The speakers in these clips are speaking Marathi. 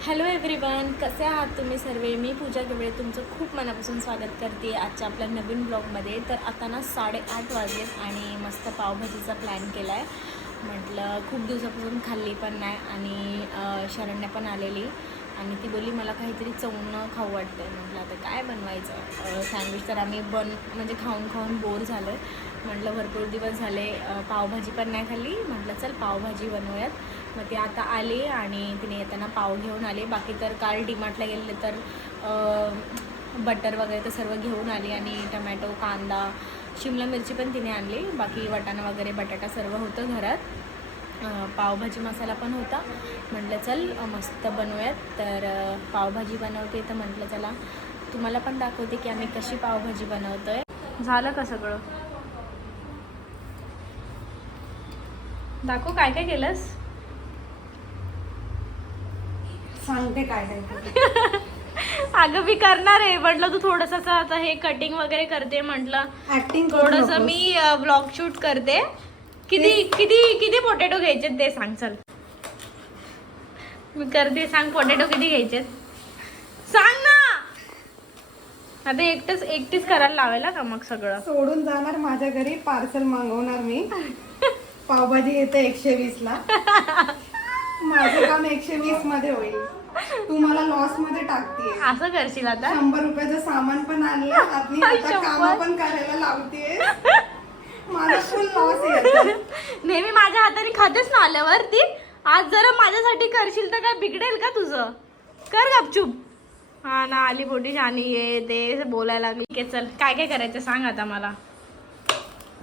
हॅलो एव्हरीवन कसे आहात तुम्ही सर्व? मी पूजा केवळे. तुमचं खूप मनापासून स्वागत करते आजच्या आपल्या नवीन ब्लॉगमध्ये तर आता ना साडेआठ वाजलेत आणि मस्त पावभाजीचा प्लॅन केला आहे म्हटलं खूप दिवसापासून खाल्ली पण नाही आणि शरण्य शरण्या पण आलेली. आणि ती बोलली मला काहीतरी चवणं खाऊ वाटतं आहे म्हटलं आता काय बनवायचं? सँडविच तर आम्ही बन म्हणजे खाऊन खाऊन बोर झालो आहे म्हटलं भरपूर दिवस झाले पावभाजी पण नाही खाल्ली. म्हटलं चल पावभाजी बनवूयात. मग ती आता आले आणि तिने येताना पाव घेऊन आले. बाकी तर काल डीमार्टला गेले तर बटर वगैरे तर सर्व घेऊन आली आणि टमॅटो कांदा शिमला मिरची पण तिने आणली. बाकी वाटाणा वगैरे बटाटा सर्व होतं घरात. पावभाजी मसाला पण होता. म्हटलं चल मस्त बनवूयात. तर पावभाजी बनवते तर म्हटलं चला तुम्हाला पण दाखवते की आम्ही कशी पावभाजी बनवतोय. झालं का सगळं? दाखव काय काय केलंस? सांगते काय काय. अगं मी करणार आहे. म्हटलं तू थोडस आता हे कटिंग वगैरे करते म्हटलं. थोडस. मी ब्लॉग शूट करते. किती किती किती पोटॅटो घ्यायचे ते सांग चल. मी करते सांग पोटॅटो किती घ्यायचे सांग ना! आता एकटच एकटीच करायला लावायला का मग सगळं? सोडून जाणार माझ्या घरी पार्सल मागवणार मी. पावभाजी येते एकशे वीस ला. माझं काम एकशे वीसमध्ये होईल. तू मला लॉसमध्ये टाकतीये असं करशील आता? शंभर रुपयाचं सामान पण आणलं आणि आता काम? पण करायला आहे नेहमी माझ्या हाताने खातेच ना आल्यावर ती आज जरा माझ्यासाठी करशील तर काय बिघडेल का तुझं? कर गपचूप. हा ना आली पोटी छानी ये ते बोलायला लागली की चल. काय काय करायचं सांग आता मला.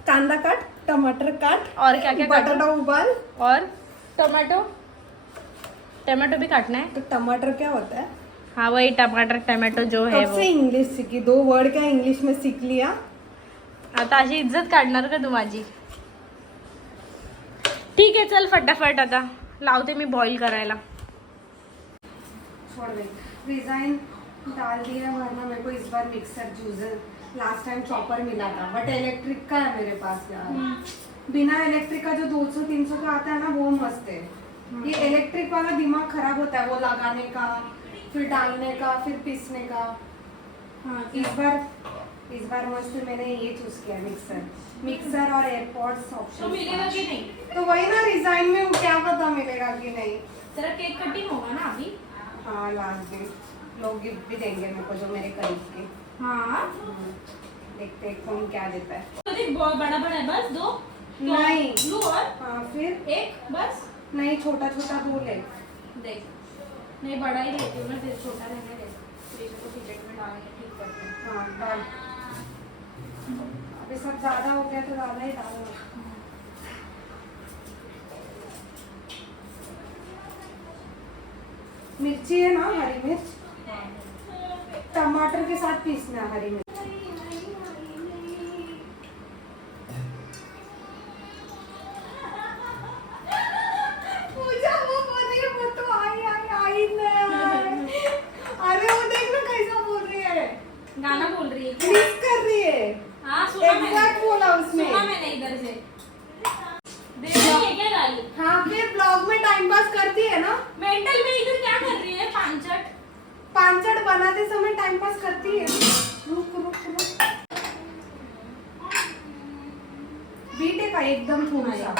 कांदा काट टमाटर काट और क्या क्या? बटाटा उबाल. और टमाटो? टमाटो भी काटना है तो टमाटर क्या होता है? हाँ वही टमाटर टमाटो जो है वो. से इंग्लिश सीखी? दो वर्ड क्या इंग्लिश में सीख लिया? आता अशी इज्जत काढणार का तू माझी? ठीक आहे चल फटाफट आता. लावते मी बॉईल करायला. छोड़ दे डिजाइन डाल दिया वरना मेरे को इस बार mixer juicer last time chopper मिला था बट इलेक्ट्रिक का है मेरे पास यार। बिना इलेक्ट्रिक का जो 200 300 का आता है ना वो मस्त है। ये इलेक्ट्रिक वाला दिमाग खराब होता है वो लगाने का फिर डालने का फिर पीसने का। हाँ इस बार इस बार मस्त मैंने ये चूज़ किया मिक्सर मिक्सर और एयरपॉड्स ऑप्शन की नहीं? तो वही ना डिज़ाइन में क्या पता मिलेगा कि नहीं। तेरा केक कटिंग होगा ना अभी? हाँ लास्ट डे लोग गिफ्ट भी देंगे मेरे को जो मेरे करीब के। हाँ। देखते हैं कौन क्या देता है। तो देख बहुत बड़ा बड़ा है बस दो। नहीं। ब्लू और हाँ फिर? एक बस। नहीं छोटा छोटा दो ले। देख। नहीं बड़ा ही लेती हूँ मैं फिर छोटा रहने दे। फ्रिज को किचन में डालने ठीक करते हैं। हाँ डाल। अभी सब ज़्यादा हो गया तो ज़्यादा ही डालो मिर्ची है ना हरी मिर्च? टमाटर के साथ पीसना है हरी मिर्च। का एकदम थोड़ा सा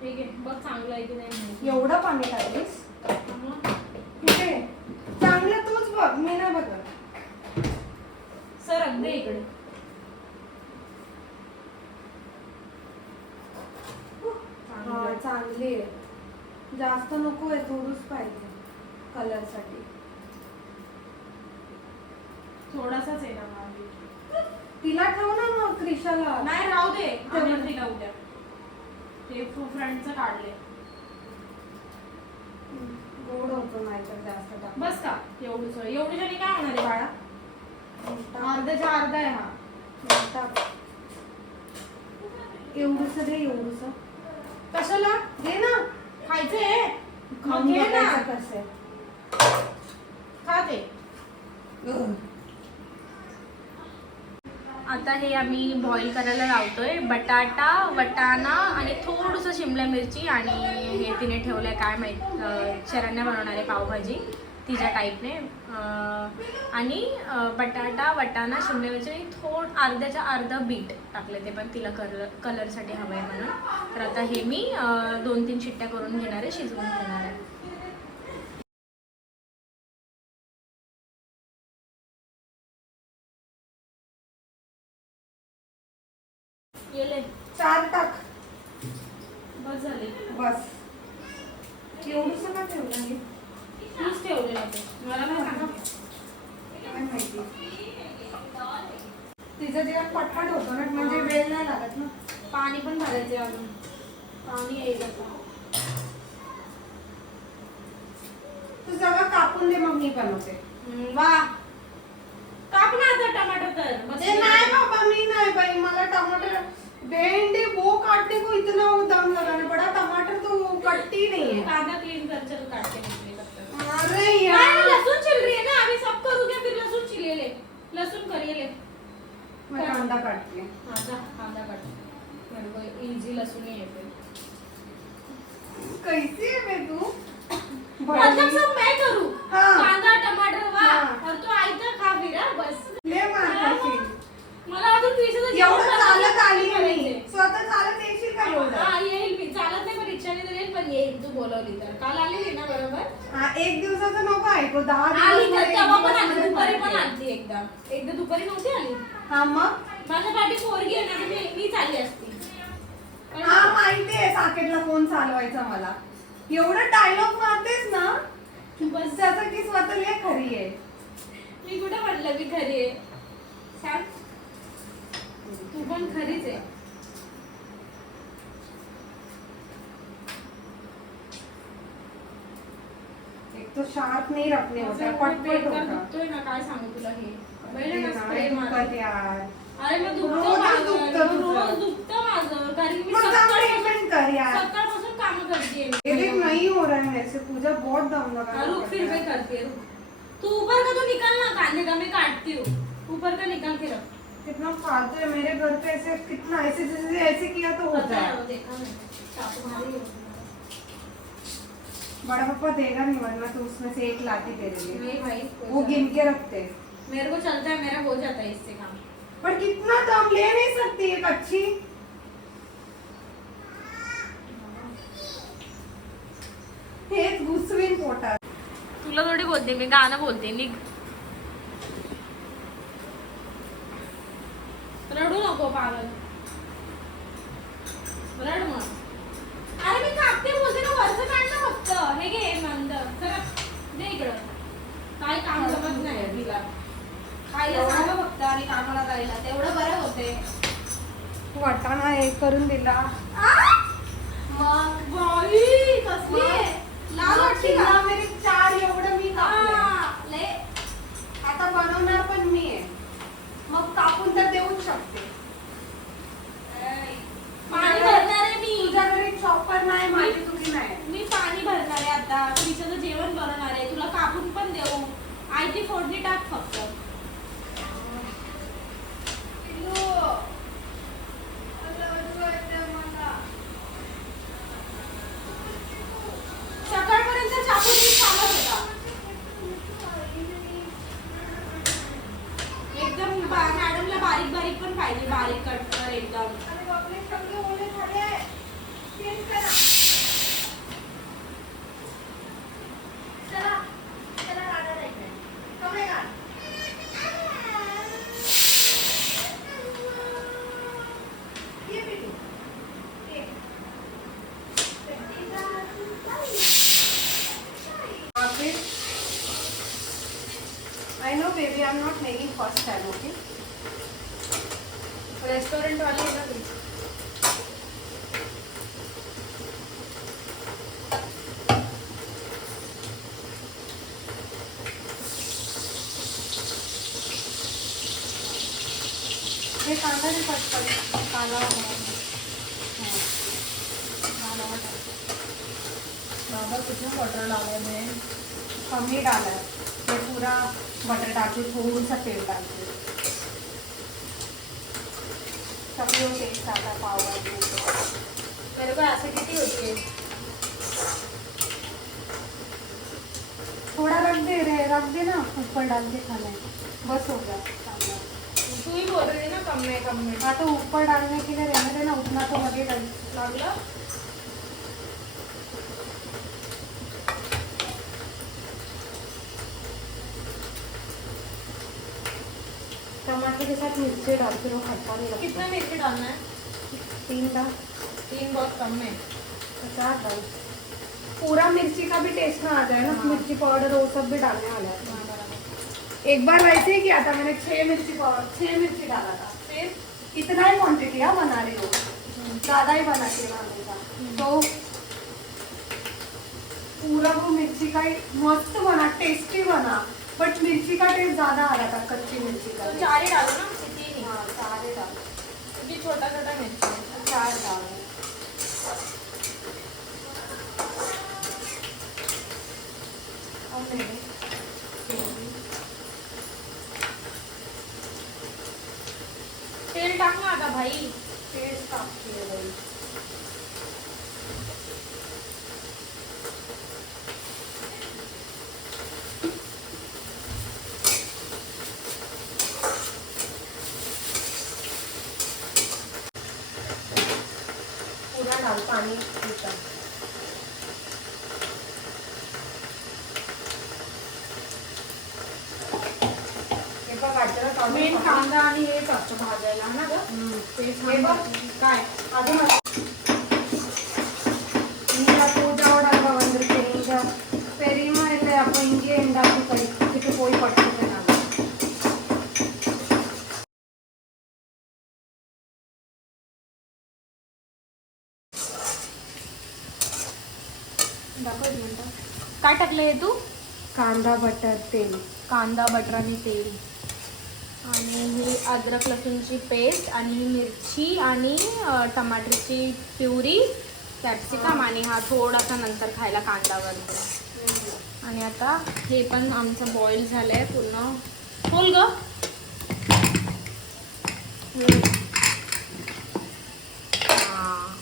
ठीक आहे बघ चांगलं आहे की नाही माहिती. एवढं पाणी टाकलीस कुठे चांगलं तूच बघ मी नाही बघत सरक दे इकडे हा चांगली आहे जास्त नको आहे थोडंच पाहिजे कलरसाठी थोडासाच आहे ना माझी तिला ठेव ना मग क्रिशाला नाही राहू दे आम्ही तिला उद्या ते फ्रंटचं काढले गोड होतो नाही तर जास्त टाक बस का? एवढीच एवढी जणी काय होणार आहे बाळा अर्ध्याच्या अर्धा आहे हा. टाक एवढंसं दे एवढंसं कशाला? दे ना. खायचंय. मग घे ना. कसं. खा ते. आता हे आम्ही बॉईल करायला लावतोय. बटाटा वटाणा आणि थोडंसं शिमला मिरची आणि हे तिने ठेवलंय काय माहीत शरण्या बनवणार आहे पावभाजी तिच्या टाईपने आणि बटाटा वटाणा शिमला मिरची आणि थोड अर्ध्याच्या अर्धा बीट टाकले ते पण तिला कलर कलरसाठी हवं आहे म्हणून. तर आता हे मी दोन तीन शिट्ट्या करून घेणार आहे शिजवून घेणार आहे गेले चार टाक बस झाले बस एवढंच का ठेवलं मी तूच ठेवलेलं ते मला नाही सांगा काय माहिती तिचं जेव्हा पटपट होतं ना म्हणजे वेळ नाही लागत ना पाणी पण भरायचे अजून पाणी येईल तू कापून दे मग मी बनवते. हम्म, वा. काप ना आता टमाटर तर. बस. ते नाही बाबा मी नाही बाई. मला टमाटर भेंडी वो काटने को इतना दम लगाना पड़ा टमाटर तो वो कटती नहीं है कांदा क्लीन कर चल काट के अरे यार. लहसुन छिल रही है ना. अभी सब करूंगे फिर लहसुन छिले ले लहसुन करिए ले मैं कांदा काटती हूँ जा कांदा काट मेरे को इजी लहसुन ही है फिर कैसी है मैं तू? मतलब सब मैं करूँ? हाँ। कांदा टमाटर वा हाँ। और तू आयता खा फिर हाँ, बस। ले मार खाशील. मला अजून ट्युशनचं जेवण एवढं चालत आली. नाही स्वतः चालत येशील का एवढं? हा येईल मी. चालत नाही पण रिक्षाने तर येईल पण येईल. तू बोलवली तर. काल आलेली ना बरोबर? हा एक दिवसाचं नको ऐकू. दहा आली तर तेव्हा पण आली दुपारी पण. आलती एकदा. एकदा दुपारी नव्हती आली. हा मग? माझ्या पाठी पोरगी आहे ना मी मी चालली असती. हा माहिती आहे साकेटला फोन चालवायचा मला. एवढं डायलॉग मारतेस ना बस त्याचं की स्वतः खरी आहे. मी कुठं म्हटलं मी खरी आहे? सांग. तू पण खरीच आहे. एक तो शार्प नाही रखने होता माझं पटपट बेकार होता दुखतोय ना काय सांगू तुला हे? नाही. दुखत यार. अरे मग दुखतं रोजच माझं दुखतं तुझं. रोज दुखतं माझं मी मग जाऊन सकाळपासून treatment कर यार. सकाळपासून काम करते ये नहीं हो रहा है मेरे से पूजा बहुत दम लगा रुक फिर मैं करती है रुक। तू ऊपर का तो निकाल ना कांदे का मैं काटती हूँ। ऊपर का निकाल के रख। कितना फालतू है मेरे घर पे ऐसे कितना ऐसे जैसे ऐसे किया तो होता पता है है वो देखा मैंने चाकू मारी है। बड़ा पापा देगा नहीं वरना तो उसमें से एक लाती नहीं भाई कोई वो बात गिन के रखते। हैं नहीं। मेरे को चलता है मेरा हो जाता है इससे काम। पर कितना दम ले नहीं सकती एक अच्छी तुला थोडी बोलते मी गाणं बोलते निघ. रडू नको पागल. रड मग. अरे मी कापते बोलते ना वरचं काढ ना फक्त. हे घे दे इकडं. काय काम जमत नाही तिला. खायला सांगा फक्त आणि कामाला जायला. तेवढं बरं होते. वाटाणा हे करून दिला. मग बाई कसली? लाल वाटते का शिमला मिरची चार एवढं मी कापलंय. हा, लय आता बनवणार पण मी आहे मग कापून तर देऊच शकते पाणी भरणार आहे मी तुझ्या घरी चॉपर नाही माझी तुझी नाही मी पाणी भरणार आहे आता तुझ्याचं जेवण बनवणार आहे तुला कापून पण देऊ आयती फोडणी टाक फक्त सकाळपर्यंत चाकू मी चालत होता एकदम बा- मॅडमला बारीक बारीक पण पाहिजे बारीक कट कर एकदम I know baby, I'm not making first time, okay? Restaurant वाले आहे ना ते. हे कांदा नाही पटकन काला बाबा कितना बटर डाला मैं कमी डाला मैं पूरा बटर डाल के थोड़ा सा तेल डालते सगळं टेस्ट आता पावभाजी मेरे को ऍसिडिटी होती? थोड़ा रख दे रे रख दे ना ऊपर डाल के खाना बस हो गया। तू ही बोल रही ना कम में कम में. हाँ तो ऊपर डालने के लिए रहने देना उतना तो लगेगा ही। लागलं? टमाटर के साथ मिर्ची डाल फिर वो खट्टा नहीं लगता कितना मिर्ची डालना है? तीन डाल। तीन बहुत कम है। चार डाल। पूरा मिर्ची का भी टेस्ट ना आ जाए ना हाँ। मिर्ची पाउडर वो सब भी डालने वाला है। हाँ, एक बार वैसे ही किया था मैंने छह मिर्ची पाउडर छह मिर्ची डाला था। फिर इतना ही क्वांटिटी है बना रही हूँ। ज़्यादा ही बनाती है हमेशा तो। पूरा वो मिर्ची का ही मस्त बना टेस्टी बना। बट मिर्ची का टेस्ट ज़्यादा आ रहा था? कच्ची मिर्ची का तो चार ही डालो ना किती नहीं। हाँ सारे डाल। क्योंकि छोटा छोटा मिर्ची है चार डाल। तेल टाक ना आता भाई टेस्ट काफी है भाई पूरा डाल पानी पीता हे बघ गाजरं काढून मेन कांदा आणि हे असतं भाजायला ना गं? काय? आधी पूजा भावंदर पेरी म्हणजे आपण इंगे एंडा तिथे काय टाकलंय हे तू? कांदा बटर तेल. कांदा बटर आणि तेल. आणि ही अद्रक लसूणची पेस्ट आणि ही मिरची आणि टमाटरची प्युरी कॅप्सिकम आणि हा थोडासा नंतर खायला कांदा वगैरे आणि आता हे पण आमचं बॉईल झालं आहे पूर्ण. खोल ग. हां.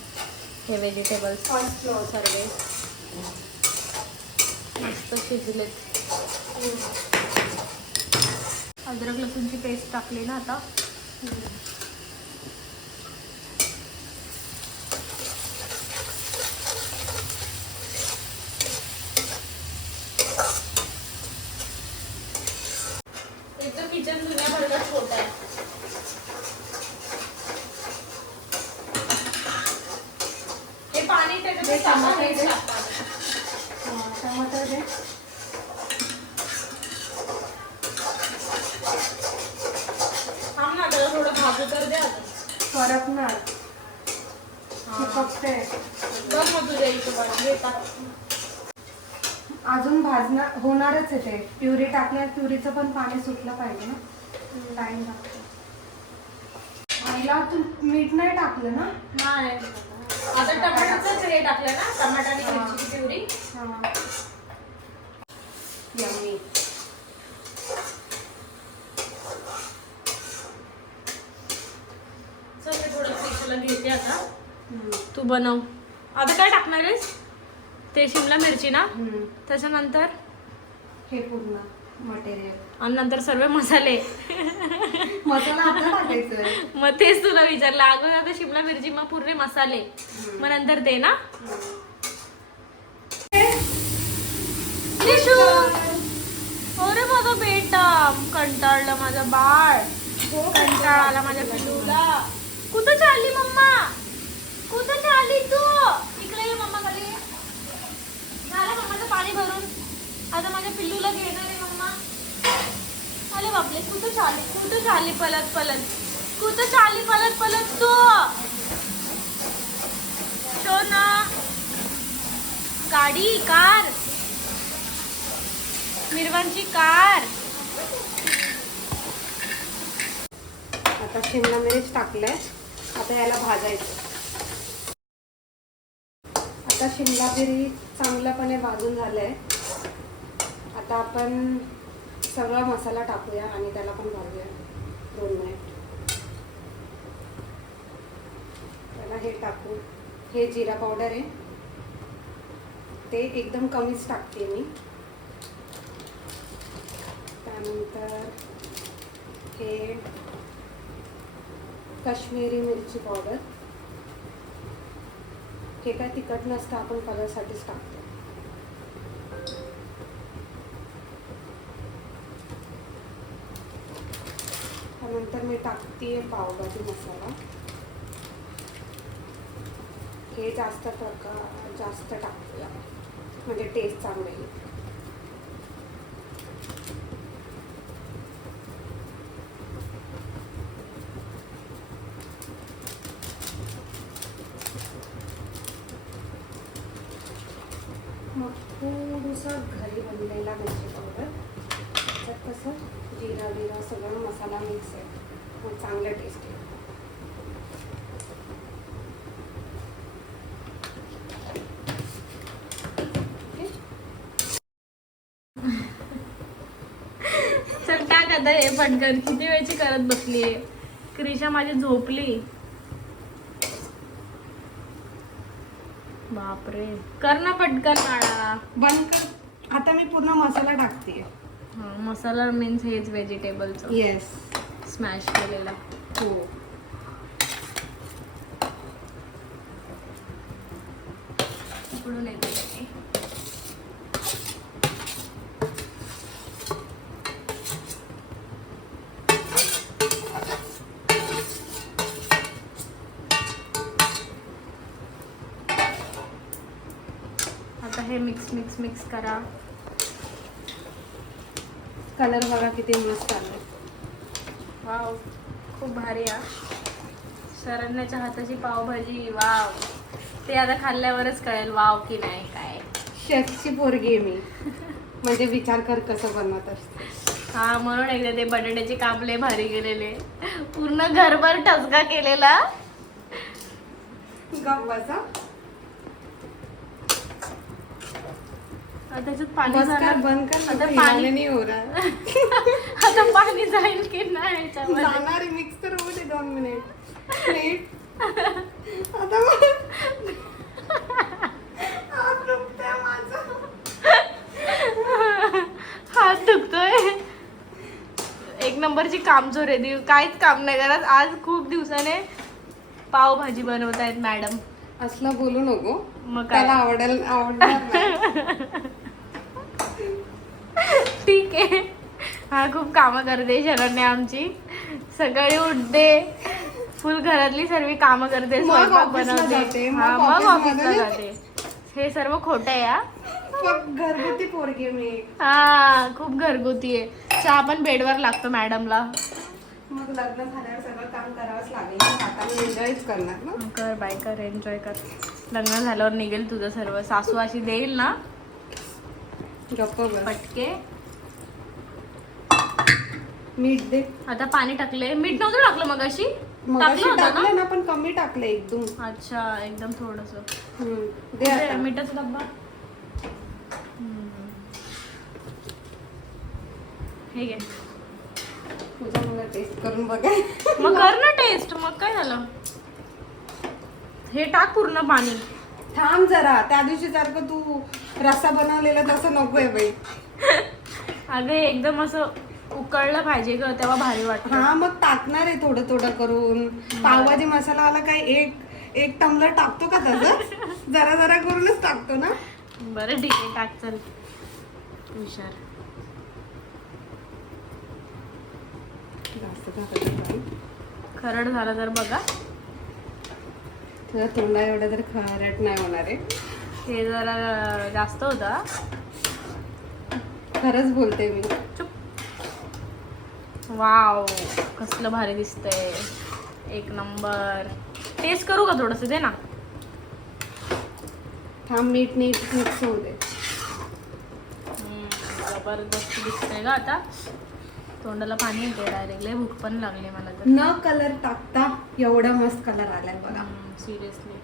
हे व्हेजिटेबल्स सर्व. मस्त शिजलेत. अद्रक लसूणची पेस्ट टाकली ना आता. किचन जुन्या छोटा आहे. हे पाणी त्याच्यात टमाटर दे. लागतं. टमाटर दे थांब ना त्याला थोडं भाजू तर द्या आता. टाक. अजून भाजणार होणारच आहे ते. प्युरी टाकल्यावर प्युरीचं पण पाणी सुटलं पाहिजे ना. टाइम लागतो. आईला तू मीठ नाही टाकलं ना? नाही. आता टमाटरच हे टाकलं ना? आणि हा. यम्मी चल मी थोडं पिठाला घेते आता हम्म. तू बनव. आता काय टाकणार आहेस? ते शिमला मिरची ना. त्याच्यानंतर? हे पूर्ण मटेरियल आणि नंतर सर्व मसाले. मसाला आता टाकायचं मग तेच तुला विचारलं. अगोदर आता शिमला मिरची मग पूर्ण मसाले. मग नंतर ते ना. अरे माझा बेटा कंटाळलं माझं बाळ. कंटाळा आला माझ्या कुठं चालली मम्मा? कुठं चालली तू? इकडे ये मम्मा खाली ये. झालं मम्माचं पाणी भरून. आता माझ्या पिल्लूला घेणार आहे मम्मा. अरे बापले कुठं चालली? कुठं चालली पलत पलत? कुठं चालली पलत पलत तू? शोना गाडी कार. मिरवांची कार. आता शिमला मिरच टाकलंय. आता याला भाजायचं. आता शिमला बिरी चांगल्यापणे भाजून झालं आहे आता आपण सगळा मसाला टाकूया आणि त्याला पण भाजूया. दोन मिनिट त्याला हे टाकू. हे जिरा पावडर आहे. ते एकदम कमीच टाकते मी. त्यानंतर हे काश्मीरी मिरची पावडर हे काय तिखट नसतं आपण कलरसाठीच टाकतो. त्यानंतर मी टाकते पावभाजी मसाला. हे जास्त प्रकार जास्त टाकूया म्हणजे टेस्ट चांगलं येईल मग थोडंसं घरी बनलेला मिरची पावडर त्याच्यात कसं जिरा बिरा सगळं मसाला मिक्स आहे मग चांगलं टेस्ट आहे ओके चल टाक आता हे पटकन किती वेळची करत बसलीये क्रिशा माझी झोपली. बापरे. कर ना पटकन बाळा. बंद कर. आता मी पूर्ण मसाला टाकते. हा, मसाला मीन्स हेच व्हेजिटेबलचं येस स्मॅश केलेला. हो. उकडून येते त्याने. आता हे मिक्स मिक्स मिक्स करा. कलर बघा किती मस्त आलाय. वाव खूप भारी हा शरण्याच्या हाताची पावभाजी वाव ते आता खाल्ल्यावरच कळेल वाव की नाही काय. शेफची पोरगी आहे मी. म्हणजे विचार कर कसं बनवत असते. हा म्हणून एकदा ते बटाट्याचे कापले भारी गेलेले पूर्ण घरभर ठसका केलेला. गप बसा आता त्याच्यात पाणी जाणार. बंद कर आता पाणी नाही हो रहा आता पाणी जाईल की नाही याच्यामध्ये? जाणार मिक्स तर होऊ दे दोन मिनिट प्लेट आता हात दुखतोय माझा. हात दुखतोय. एक नंबरची कामचोर आहे दिव काहीच काम नाही करत. आज खूप दिवसाने पावभाजी बनवत आहेत मॅडम असलं बोलू नको. मग त्याला काय आवडेल आवडणार नाही. ठीक आहे. हा खूप कामं करते शरण्या आमची. सकाळी उठते. फुल घरातली सर्व कामं करते स्वयंपाक बनवते. हा मग ऑफिसला जाते. हे सर्व खोटं आहे हा. फक्त घरगुती पोरगी मी. हा खूप घरगुती आहे. चहा पण बेडवर लागतो मॅडमला. मग लग्न झाल्यावर सगळं काम करावंच लागेल आता मी एन्जॉयच करणार ना. कर बाय कर एन्जॉय कर. लग्न झाल्यावर निघेल तुझं सर्व. सासू अशी देईल ना. गप्प पटके. मीठ दे. आता पाणी टाकले मीठ नव्हतं टाकलं मग अशी टाकलं ना? पण कमी टाकलं एकदम. अच्छा एकदम थोडस. दे आता. मिठाचा डब्बा. हम्म. हे घे. तुझा मला टेस्ट करून बघा. मग कर ना टेस्ट मग काय झालं? हे टाक पूर्ण पाणी. थांब जरा. त्या दिवशी सारखं तू रस्सा बनवलेला तसं नकोय बाई. अगं हे एकदम असं उकळलं पाहिजे ग तेव्हा भारी वाटतं. हा मग टाकणार आहे थोडं थोडं करून. पावभाजी मसाला आला काय एक एक टमलर टाकतो का तसं जरा जरा करूनच टाकतो ना? बरं ठीक आहे टाक चल. हुशार जास्त नाही. खरड झालं तर बघा. तुझ्या तोंडा एवढं तर खरट नाही होणार आहे. हे जरा जास्त होता. खरंच बोलते मी. चुप. वाव कसलं भारी दिसतंय. एक नंबर. टेस्ट करू का थोडंसं? दे ना. थांब मीठ नीट मिक्स होऊ दे. जबरदस्त दिसतंय का आता. तोंडाला पाणी येते डायरेक्ट लय भूक पण लागली मला तर. न कलर टाकता एवढा मस्त कलर आलाय बघा. सिरियसली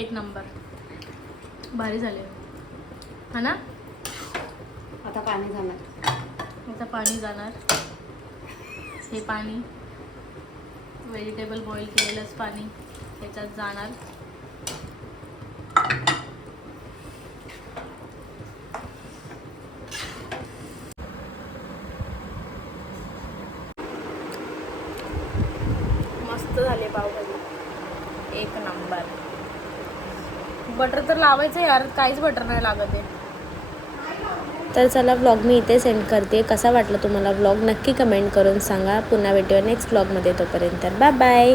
एक नंबर. भारी झाले हा ना? आता पाणी जाणार. आता पाणी जाणार. हे पाणी व्हेजिटेबल बॉईल केलेलंच पाणी त्याच्यात जाणार. मस्त झाले पावभाजी. एक नंबर. बटर तर लावायचं यार काहीच बटर नाही लागत आहे. तर चला व्लॉग मी इथे सेंड करते. कसा वाटला तुम्हाला व्लॉग नक्की कमेंट करून सांगा. पुन्हा भेटूया नेक्स्ट व्लॉगमध्ये तोपर्यंत. Bye bye